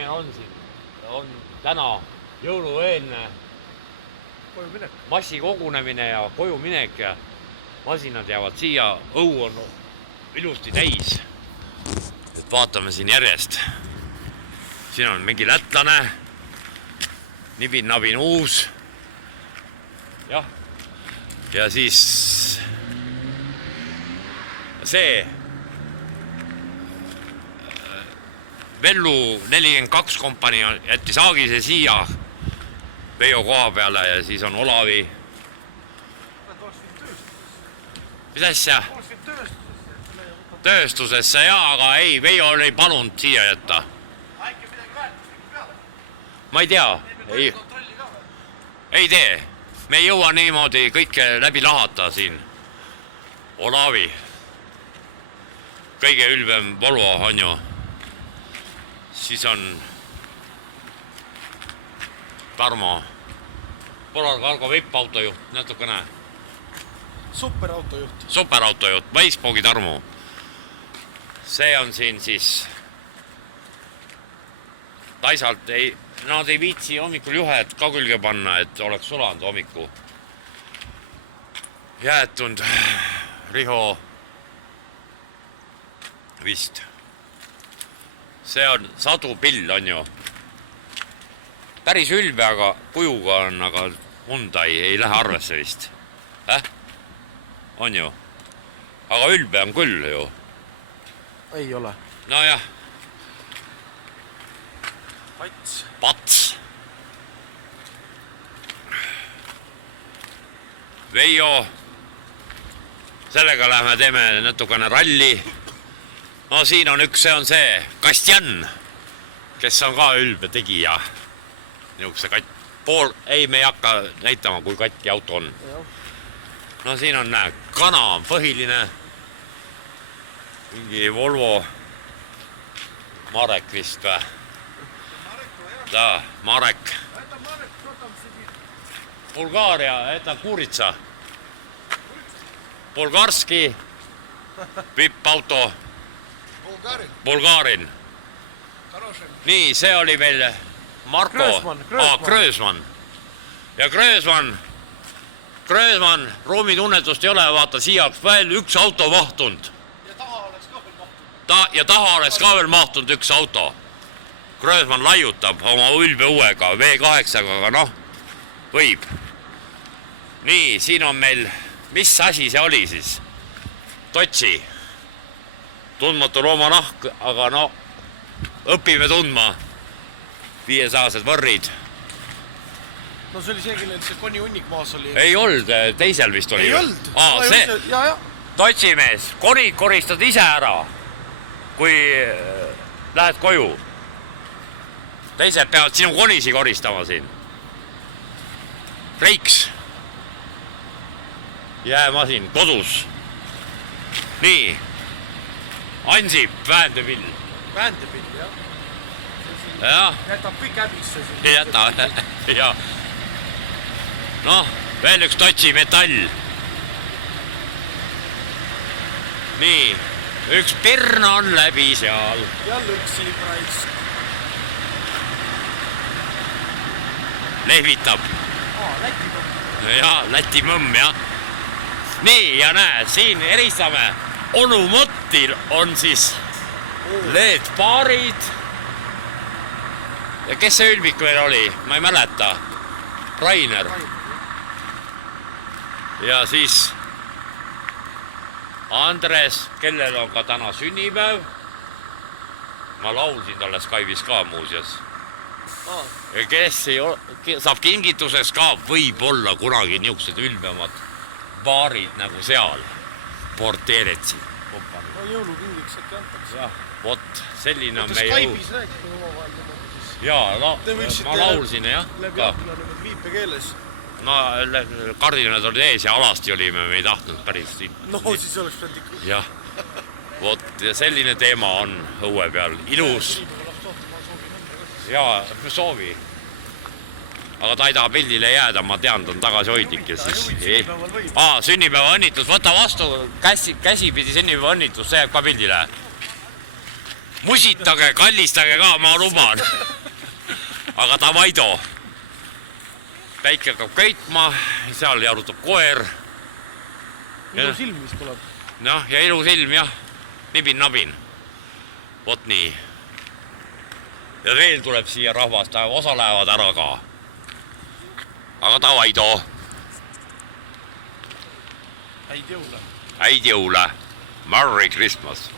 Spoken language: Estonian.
meil on siin? On täna jõulueelne massikogunemine ja koju minek ja masinad jäävad siia, õu on ilusti täis. Et vaatame siin järjest. Siin on mingi lätlane, nibin-nabin uus. Jah. Ja siis see Vellu 42 kompanii jättis Aagise siia Veijo koha peale ja siis on Olavi. Mis asja? Tööstusesse jaa, aga ei, Veijo oli palunud siia jätta. Ma ei tea. Ei tee. Me ei jõua niimoodi kõike läbi lahata siin. Olavi. Kõige ülbem Volvo on ju. Siis on Tarmo. Polar Cargo VIP-autojuht, natukene. Superautojuht. Superautojuht, Weissbogi Tarmo. See on siin siis taisalt ei, nad ei viitsi hommikul juhet ka külge panna, et oleks sulanud hommiku. Jäetund Riho vist. See on sadu pill, on ju. Päris ülbe, aga kujuga on, aga Hyundai ei lähe arvesse vist. On ju. Aga ülbe on küll ju. Ei ole. No jah. Pats. Pats. Veijo. Sellega lähme teeme natukene ralli. No siin on üks, see on see Kastjan, kes on ka ülbe tegija. Niisuguse pool, ei me ei hakka näitama, kui katki auto on. No siin on, näe, kana on põhiline. Mingi Volvo Marek vist või? Da, Marek. Bulgaaria, eta Kuritsa. Bulgarski VIP-auto. Bulgaarin. Nii, see oli veel Marko. Kröösman. Ja Kröösman, ruumitunnetust ei ole, vaata, siia veel üks auto mahtunud. Ja taha oleks ka veel mahtunud üks auto. Kröösman laiutab oma ülbe uuega, V8-ga, aga noh, võib. Nii, siin on meil, mis asi see oli siis? Totsi. Tundmatu loomanahk, aga no, õpime tundma 500-sed võrrid. No see oli see, kellel see koni hunnik maas oli. Ei olnud, teisel vist oli. Ei olnud. See totsimees, konid koristad ise ära, kui lähed koju. Teised peavad sinu konisi koristama siin. Reiks. Jäämasin, kodus. Nii. Ansip, väändepill. Väändepill, jah. Jah. Jätab kõik häbisse siin. Jäta, jah. Noh, veel üks totsi metall. Nii, üks pirn on läbi seal. Jälle üks silbraisk. Lehvitab. Läti mõmm. Jaa, Läti mõmm, jah. Nii, ja näe, siin eristame. Onu Mottil on siis LED-paarid. Ja kes see ülbik veel oli? Ma ei mäleta. Rainer. Ja siis Andres, kellel on ka täna sünnipäev. Ma laulsin talle Skype'is ka muuseas. Kes saab kingituseks ka võib-olla kunagi niisugused ülbemad paarid nagu seal. Porteeretsi. No jõulukingiks äkki antakse. Jah, vot, selline on meie Skype'is rääkida omavahel niimoodi. Jaa, ma laulsin, jah. Läbi abila niimoodi viipekeeles. No, kardinad olid ees ja alasti olime, me ei tahtnud päris siin. No, siis oleks pidanud ikka. Jah, vot, ja selline teema on õue peal. Ilus. Jaa, soovi. Aga ta ei taha pildile jääda, ma tean, ta on tagasi hoidlik ja siis... Sünnipäeva õnnitlus, võta vastu, käsipidi sünnipäeva õnnitlus, see jääb ka pildile. Musitage, kallistage ka, ma luban. aga Davaido. Päike hakkab köitma, seal jalutab koer. Ilus ilm, mis tuleb. Noh, ja ilus ilm, jah. Nibin-nabin. Vot nii. Ja veel tuleb siia rahvast, osa lähevad ära ka. Aga Davaido. Häid jõule. Häid jõule. Merry Christmas.